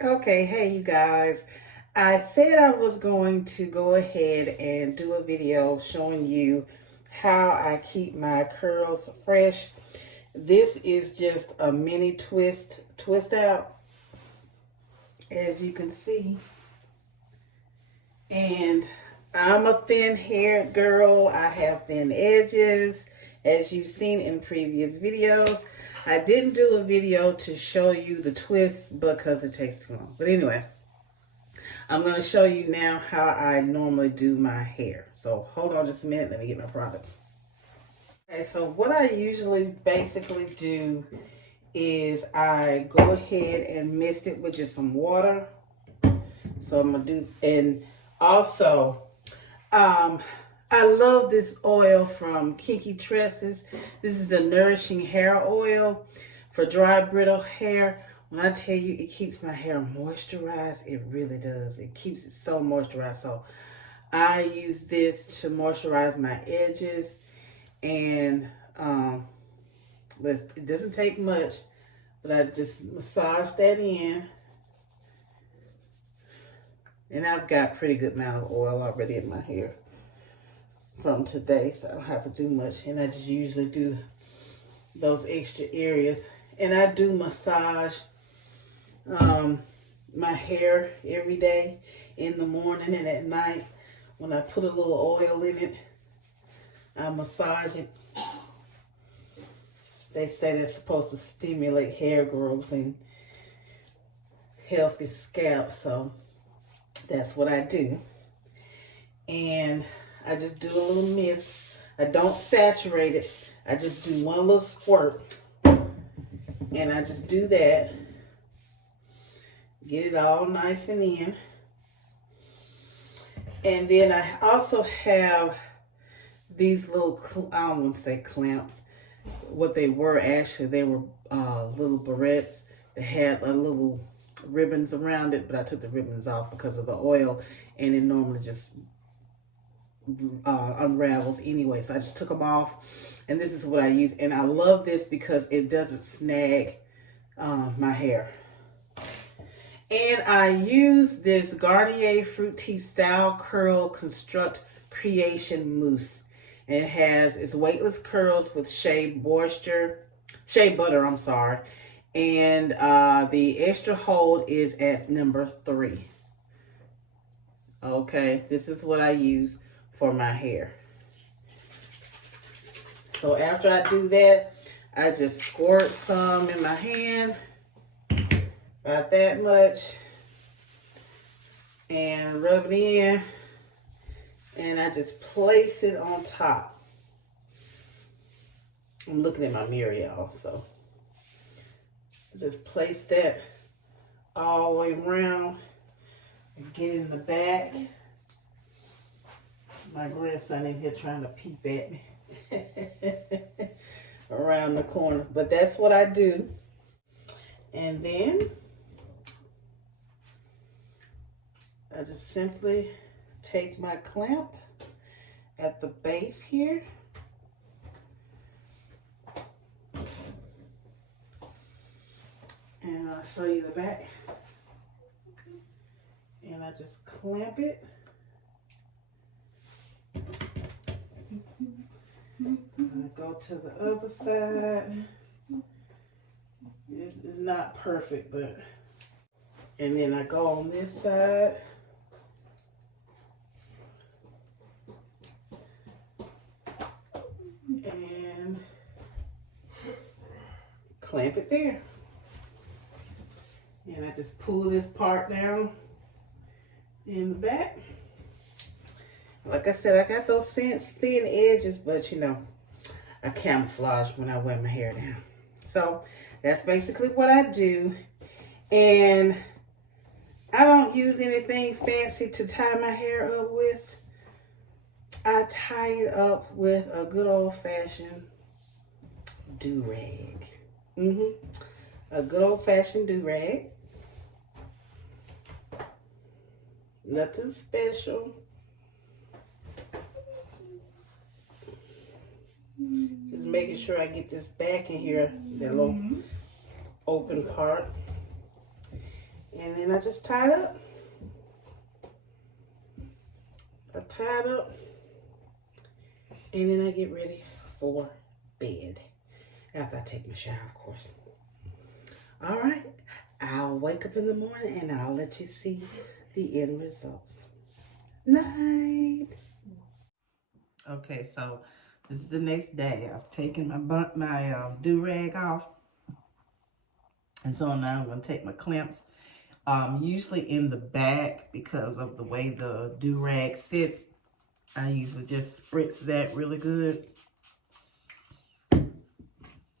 Okay, hey you guys. I said I was going to go ahead and do a video showing you how I keep my curls fresh. This is just a mini twist out, as you can see. And I'm a thin-haired girl. I have thin edges, as you've seen in previous videos. I didn't do a video to show you the twists because it takes too long. But anyway, I'm going to show you now how I normally do my hair. So hold on just a minute. Let me get my products. Okay, so what I usually basically do is I go ahead and mist it with just some water. So I'm going to do, and also, I love this oil from Kinky Tresses. This is the Nourishing hair oil for dry, brittle hair. When I tell you it keeps my hair moisturized, it really does. It keeps it so moisturized. So I use this to moisturize my edges. And it doesn't take much, but I just massage that in. And I've got a pretty good amount of oil already in my hair from today, so I don't have to do much. And I just usually do those extra areas. And I do massage my hair every day, in the morning and at night. When I put a little oil in it, I massage it. They say that's supposed to stimulate hair growth and healthy scalp, so that's what I do. And I just do a little mist. I don't saturate it. I just do one little squirt. And I just do that. Get it all nice and in. And then I also have these little, I don't want to say clamps. What they were actually, they were little barrettes that had little ribbons around it, but I took the ribbons off because of the oil, and it normally just unravels anyway. So I just took them off, and this is what I use. And I love this because it doesn't snag my hair. And I use this Garnier Fructis Style Curl Construct Creation Mousse. And it's weightless curls with shea butter, I'm sorry. And the extra hold is at number 3. Okay, this is what I use for my hair. So after I do that, I just squirt some in my hand, about that much, and rub it in, and I just place it on top. I'm looking at my mirror, y'all, so just place that all the way around and get in the back. My grandson in here trying to peep at me around the corner, but that's what I do. And then I just simply take my clamp at the base here, and I'll show you the back. And I just clamp it. And I go to the other side. It is not perfect, but, and then I go on this side. And clamp it there. And I just pull this part down in the back. Like I said, I got those thin edges, but you know, I camouflage when I wear my hair down. So that's basically what I do. And I don't use anything fancy to tie my hair up with. I tie it up with a good old-fashioned do-rag. A good old-fashioned do-rag. Nothing special. Just making sure I get this back in here, that little open part. And then I just tied up. I tied up. And then I get ready for bed. After I take my shower, of course. All right. I'll wake up in the morning and I'll let you see the end results. Night. Okay, so this is the next day. I've taken my do-rag off. And so now I'm going to take my clamps. Usually in the back, because of the way the do-rag sits, I usually just spritz that really good.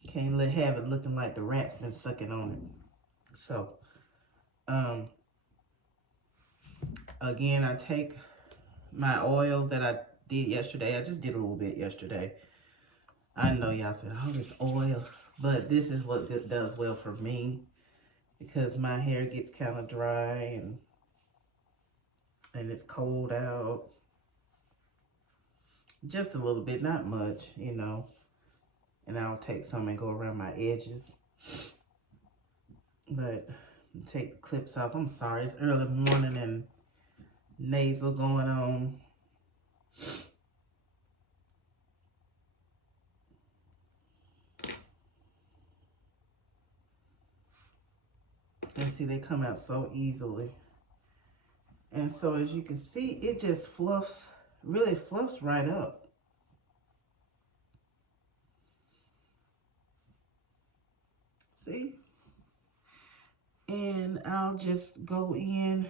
Can't have it looking like the rat's been sucking on it. So, again, I take my oil that I did yesterday. I just did a little bit yesterday. I know y'all said, oh, this oil. But this is what does well for me. Because my hair gets kind of dry and it's cold out. Just a little bit, not much, you know. And I'll take some and go around my edges. But take the clips off. I'm sorry, it's early morning and nasal going on. And see, they come out so easily. And so as you can see, it just fluffs, really fluffs right up. See? And I'll just go in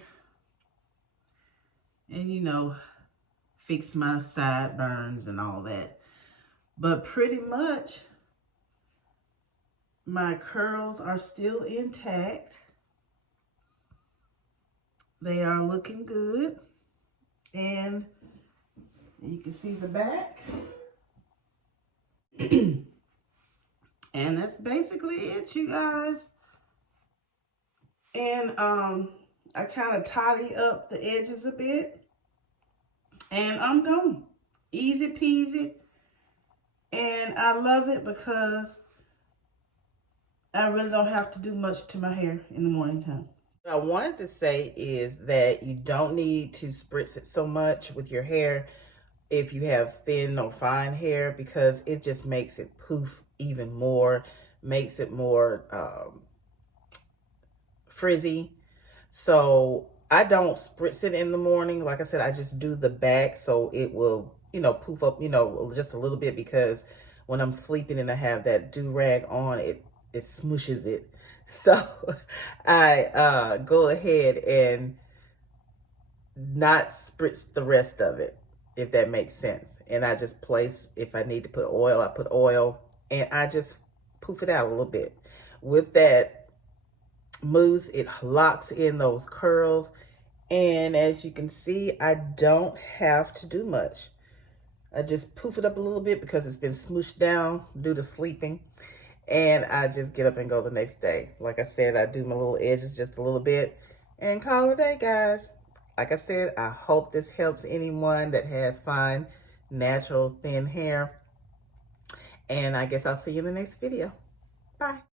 and, you know, fix my sideburns and all that. But pretty much, my curls are still intact. They are looking good. And you can see the back. And that's basically it, you guys. And I kind of tidy up the edges a bit. And I'm gone. Easy peasy. And I love it because I really don't have to do much to my hair in the morning time. What I wanted to say is that you don't need to spritz it so much with your hair if you have thin or fine hair, because it just makes it poof even more, makes it more frizzy. So I don't spritz it in the morning. Like I said, I just do the back so it will, you know, poof up, you know, just a little bit, because when I'm sleeping and I have that do-rag on, it smooshes it. So I go ahead and not spritz the rest of it, if that makes sense. And I just place, if I need to put oil, I put oil, and I just poof it out a little bit. With that mousse, it locks in those curls. And as you can see, I don't have to do much. I just poof it up a little bit because it's been smooshed down due to sleeping. And I just get up and go the next day. Like I said, I do my little edges just a little bit and call it a day, guys. Like I said, I hope this helps anyone that has fine, natural, thin hair. And I guess I'll see you in the next video. Bye.